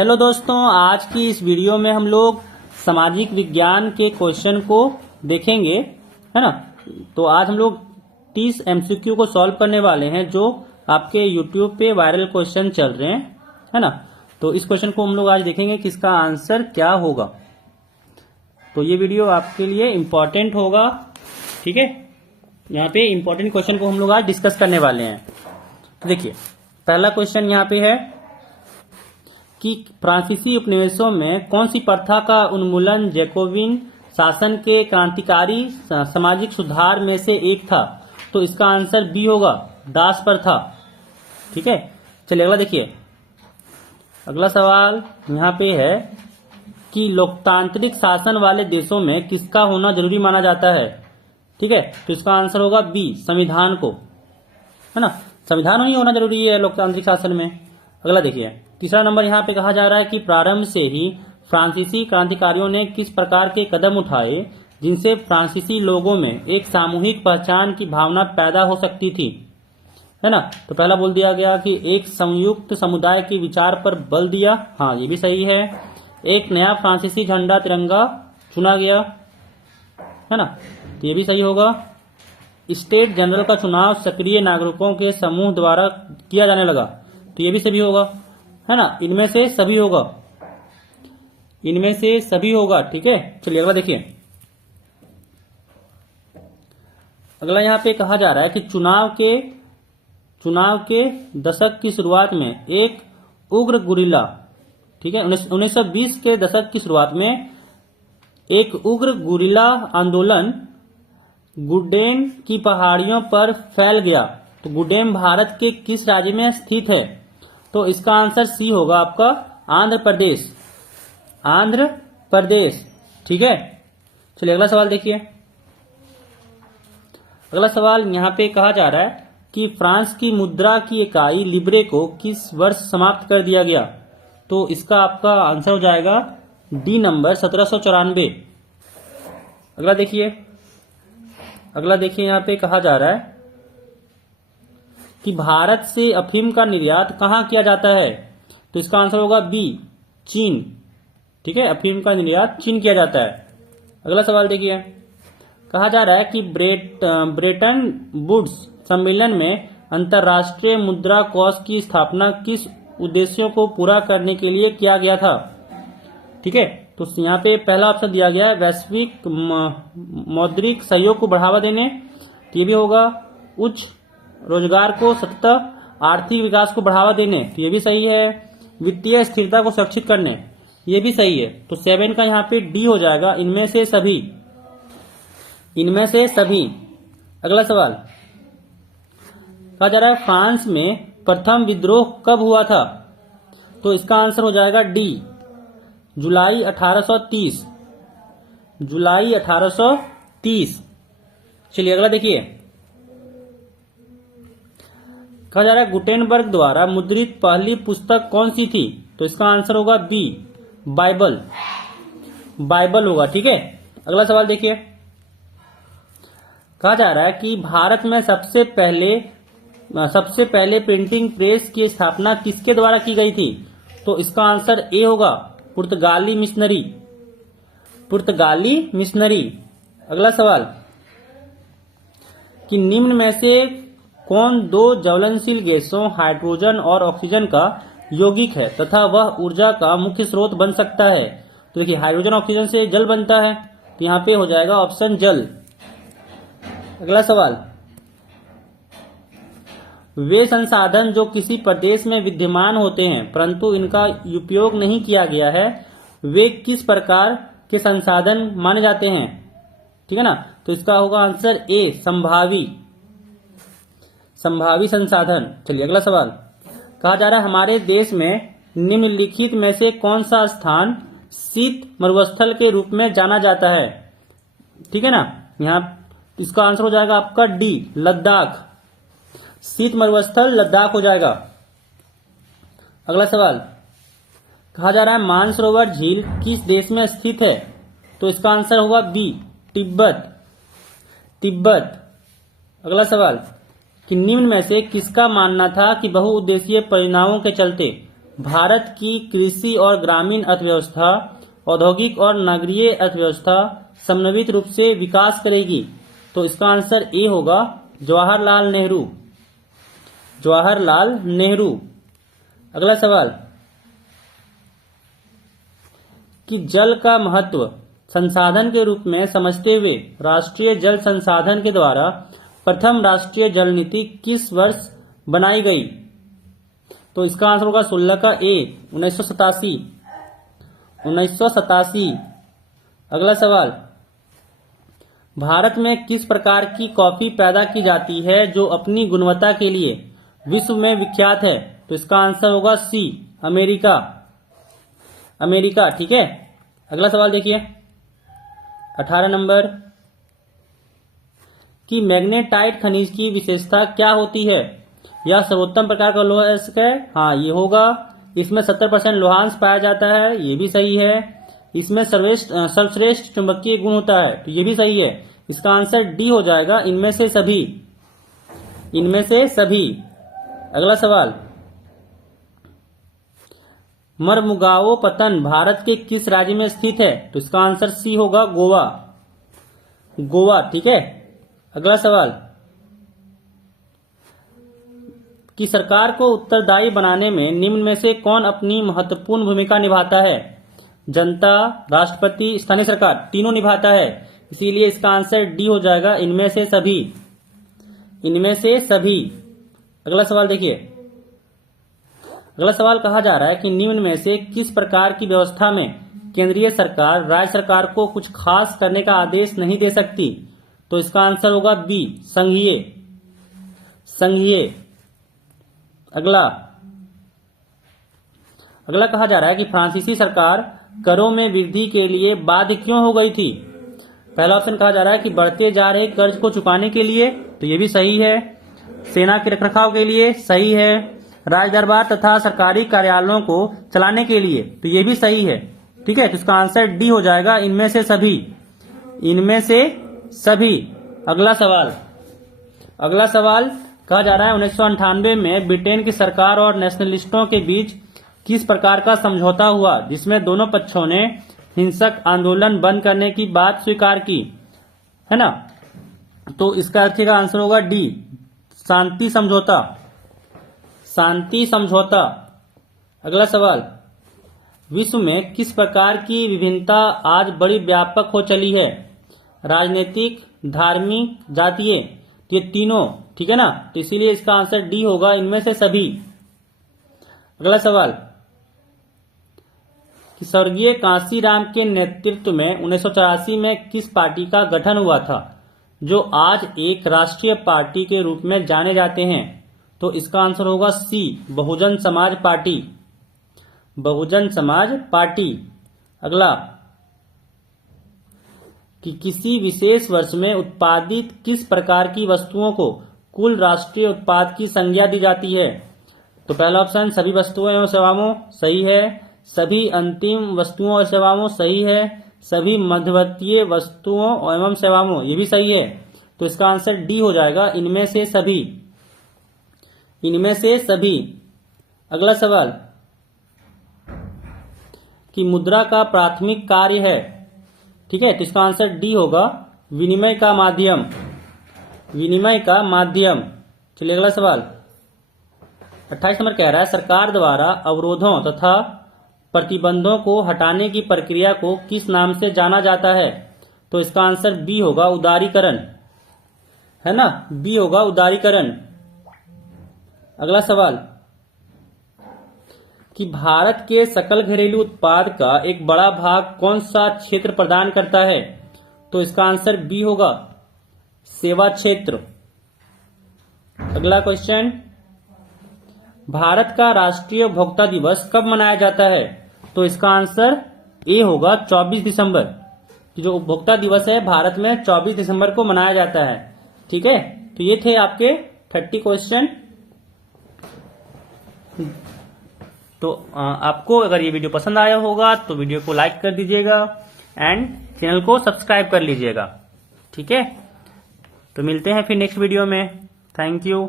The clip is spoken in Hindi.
हेलो दोस्तों, आज की इस वीडियो में हम लोग सामाजिक विज्ञान के क्वेश्चन को देखेंगे, है ना। तो आज हम लोग 30 एमसीक्यू को सॉल्व करने वाले हैं जो आपके यूट्यूब पे वायरल क्वेश्चन चल रहे हैं, है ना। तो इस क्वेश्चन को हम लोग आज देखेंगे कि इसका आंसर क्या होगा। तो ये वीडियो आपके लिए इम्पोर्टेंट होगा, ठीक है। यहाँ पे इम्पोर्टेंट क्वेश्चन को हम लोग आज डिस्कस करने वाले हैं। तो देखिए, पहला क्वेश्चन यहाँ पे है कि फ्रांसीसी उपनिवेशों में कौन सी प्रथा का उन्मूलन जैकोबिन शासन के क्रांतिकारी सामाजिक सुधार में से एक था। तो इसका आंसर बी होगा, दास प्रथा, ठीक है। चलिए अगला देखिए। अगला सवाल यहाँ पे है कि लोकतांत्रिक शासन वाले देशों में किसका होना जरूरी माना जाता है, ठीक है। तो इसका आंसर होगा बी, संविधान को, है ना। संविधान ही होना जरूरी है लोकतांत्रिक शासन में। अगला देखिए, तीसरा नंबर यहाँ पे कहा जा रहा है कि प्रारंभ से ही फ्रांसीसी क्रांतिकारियों ने किस प्रकार के कदम उठाए जिनसे फ्रांसीसी लोगों में एक सामूहिक पहचान की भावना पैदा हो सकती थी, है ना। तो पहला बोल दिया गया कि एक संयुक्त समुदाय के विचार पर बल दिया, हाँ ये भी सही है। एक नया फ्रांसीसी झंडा तिरंगा चुना गया, है ना, तो ये भी सही होगा। स्टेट जनरल का चुनाव सक्रिय नागरिकों के समूह द्वारा किया जाने लगा, तो ये भी सभी होगा, है ना। इनमें से सभी होगा, इनमें से सभी होगा, ठीक है। चलिए अगला देखिए। अगला यहाँ पे कहा जा रहा है कि चुनाव के दशक की शुरुआत में एक उग्र गुरिल्ला, ठीक है, 1920 के दशक की शुरुआत में एक उग्र गुरिल्ला आंदोलन गुडेन की पहाड़ियों पर फैल गया। तो गुडेन भारत के किस राज्य में स्थित है। तो इसका आंसर सी होगा आपका, आंध्र प्रदेश, आंध्र प्रदेश, ठीक है। चलिए अगला सवाल देखिए। अगला सवाल यहाँ पे कहा जा रहा है कि फ्रांस की मुद्रा की इकाई लिब्रे को किस वर्ष समाप्त कर दिया गया। तो इसका आपका आंसर हो जाएगा डी नंबर, 1794। अगला देखिए यहाँ पे कहा जा रहा है कि भारत से अफीम का निर्यात कहाँ किया जाता है। तो इसका आंसर होगा बी, चीन, ठीक है। अफीम का निर्यात चीन किया जाता है। अगला सवाल देखिए, कहा जा रहा है कि ब्रेटन वुड्स सम्मेलन में अंतर्राष्ट्रीय मुद्रा कोष की स्थापना किस उद्देश्यों को पूरा करने के लिए किया गया था, ठीक है। तो यहाँ पे पहला ऑप्शन दिया गया है वैश्विक मौद्रिक सहयोग को बढ़ावा देने, तो ये भी होगा। उच्च रोजगार को सतत आर्थिक विकास को बढ़ावा देने, तो ये भी सही है। वित्तीय स्थिरता को सुरक्षित करने, ये भी सही है। तो 7 का यहाँ पे डी हो जाएगा, इनमें से सभी, इनमें से सभी। अगला सवाल कहा जा रहा है फ्रांस में प्रथम विद्रोह कब हुआ था। तो इसका आंसर हो जाएगा डी, जुलाई 1830, जुलाई 1830। चलिए अगला देखिए। कहा जा रहा है गुटेनबर्ग द्वारा मुद्रित पहली पुस्तक कौन सी थी। तो इसका आंसर होगा बी, बाइबल, बाइबल होगा, ठीक है। अगला सवाल देखिए। कहा जा रहा है कि भारत में सबसे पहले प्रिंटिंग प्रेस की स्थापना किसके द्वारा की गई थी। तो इसका आंसर ए होगा, पुर्तगाली मिशनरी, पुर्तगाली मिशनरी। अगला सवाल कि निम्न में से कौन दो ज्वलनशील गैसों हाइड्रोजन और ऑक्सीजन का यौगिक है तथा वह ऊर्जा का मुख्य स्रोत बन सकता है। तो देखिए, हाइड्रोजन ऑक्सीजन से जल बनता है, तो यहाँ पे हो जाएगा ऑप्शन जल। अगला सवाल, वे संसाधन जो किसी प्रदेश में विद्यमान होते हैं परंतु इनका उपयोग नहीं किया गया है, वे किस प्रकार के संसाधन माने जाते हैं, ठीक है ना। तो इसका होगा आंसर ए, संभावी, संभावी संसाधन। चलिए अगला सवाल, कहा जा रहा है हमारे देश में निम्नलिखित में से कौन सा स्थान शीत मरुस्थल के रूप में जाना जाता है, ठीक है ना। यहाँ इसका आंसर हो जाएगा आपका डी, लद्दाख, शीत मरुस्थल लद्दाख हो जाएगा। अगला सवाल, कहा जा रहा है मानसरोवर झील किस देश में स्थित है। तो इसका आंसर होगा बी, तिब्बत, तिब्बत। अगला सवाल कि निम्न में से किसका मानना था कि बहुउद्देशीय परिणामों के चलते भारत की कृषि और ग्रामीण अर्थव्यवस्था, औद्योगिक और नगरीय अर्थव्यवस्था समन्वित रूप से विकास करेगी? तो इसका आंसर ए होगा, जवाहरलाल नेहरू। जवाहरलाल नेहरू। अगला सवाल कि जल का महत्व संसाधन के रूप में समझते हुए राष्ट्रीय जल संसाधन के द्वारा प्रथम राष्ट्रीय जल नीति किस वर्ष बनाई गई? तो इसका आंसर होगा 16 का ए, 1987। 1987। अगला सवाल, भारत में किस प्रकार की कॉफी पैदा की जाती है जो अपनी गुणवत्ता के लिए विश्व में विख्यात है? तो इसका आंसर होगा सी, अमेरिका। अमेरिका, ठीक है। अगला सवाल देखिए 18 नंबर कि मैग्नेटाइट खनिज की विशेषता क्या होती है? यह सर्वोत्तम प्रकार का लोहा है। हाँ, ये होगा। इसमें 70% लोहांश पाया जाता है, ये भी सही है। इसमें सर्वश्रेष्ठ चुंबकीय गुण होता है, तो ये भी सही है। इसका आंसर डी हो जाएगा, इनमें से सभी। इनमें से सभी। अगला सवाल, मरमुगाओ पत्तन भारत के किस राज्य में स्थित है? तो इसका आंसर सी होगा, गोवा। गोवा, ठीक है। अगला सवाल कि सरकार को उत्तरदायी बनाने में निम्न में से कौन अपनी महत्वपूर्ण भूमिका निभाता है? जनता, राष्ट्रपति, स्थानीय सरकार, तीनों निभाता है। इसीलिए इसका आंसर डी हो जाएगा, इनमें से सभी। इनमें से सभी। अगला सवाल देखिए। अगला सवाल कहा जा रहा है कि निम्न में से किस प्रकार की व्यवस्था में केंद्रीय सरकार राज्य सरकार को कुछ खास करने का आदेश नहीं दे सकती? तो इसका आंसर होगा बी, संघीय। संघीय। अगला कहा जा रहा है कि फ्रांसीसी सरकार करों में वृद्धि के लिए बाध्य क्यों हो गई थी? पहला ऑप्शन कहा जा रहा है कि बढ़ते जा रहे कर्ज को चुकाने के लिए, तो ये भी सही है। सेना के रखरखाव के लिए, सही है। राज दरबार तथा सरकारी कार्यालयों को चलाने के लिए, तो ये भी सही है। ठीक है, तो इसका आंसर डी हो जाएगा, इनमें से सभी। इनमें से सभी। अगला सवाल कहा जा रहा है 1998 में ब्रिटेन की सरकार और नेशनलिस्टों के बीच किस प्रकार का समझौता हुआ जिसमें दोनों पक्षों ने हिंसक आंदोलन बंद करने की बात स्वीकार की, है ना? तो इसका अर्थ का आंसर होगा डी, शांति समझौता। शांति समझौता। अगला सवाल, विश्व में किस प्रकार की विभिन्नता आज बड़ी व्यापक हो चली है? राजनीतिक, धार्मिक, जातीय, तो ये तीनों, ठीक है ना? तो इसीलिए इसका आंसर डी होगा, इनमें से सभी। अगला सवाल कि स्वर्गीय कांशीराम के नेतृत्व में 1984 में किस पार्टी का गठन हुआ था जो आज एक राष्ट्रीय पार्टी के रूप में जाने जाते हैं? तो इसका आंसर होगा सी, बहुजन समाज पार्टी। बहुजन समाज पार्टी। अगला कि किसी विशेष वर्ष में उत्पादित किस प्रकार की वस्तुओं को कुल राष्ट्रीय उत्पाद की संज्ञा दी जाती है? तो पहला ऑप्शन सभी वस्तुओं एवं सेवाओं, सही है। सभी अंतिम वस्तुओं और सेवाओं, सही है। सभी मध्यवर्तीय वस्तुओं एवं सेवाओं, ये भी सही है। तो इसका आंसर डी हो जाएगा, इनमें से सभी। इनमें से सभी। अगला सवाल कि मुद्रा का प्राथमिक कार्य है, ठीक है, तो इसका आंसर डी होगा, विनिमय का माध्यम। विनिमय का माध्यम। चलिए अगला सवाल 28 नंबर कह रहा है सरकार द्वारा अवरोधों तथा प्रतिबंधों को हटाने की प्रक्रिया को किस नाम से जाना जाता है? तो इसका आंसर बी होगा, उदारीकरण, है ना? बी होगा, उदारीकरण। अगला सवाल कि भारत के सकल घरेलू उत्पाद का एक बड़ा भाग कौन सा क्षेत्र प्रदान करता है? तो इसका आंसर बी होगा, सेवा क्षेत्र। अगला क्वेश्चन, भारत का राष्ट्रीय उपभोक्ता दिवस कब मनाया जाता है? तो इसका आंसर ए होगा, 24 दिसंबर। जो उपभोक्ता दिवस है भारत में 24 दिसंबर को मनाया जाता है। ठीक है, तो ये थे आपके 30 क्वेश्चन। तो आपको अगर ये वीडियो पसंद आया होगा तो वीडियो को लाइक कर दीजिएगा एंड चैनल को सब्सक्राइब कर लीजिएगा। ठीक है, तो मिलते हैं फिर नेक्स्ट वीडियो में। Thank you.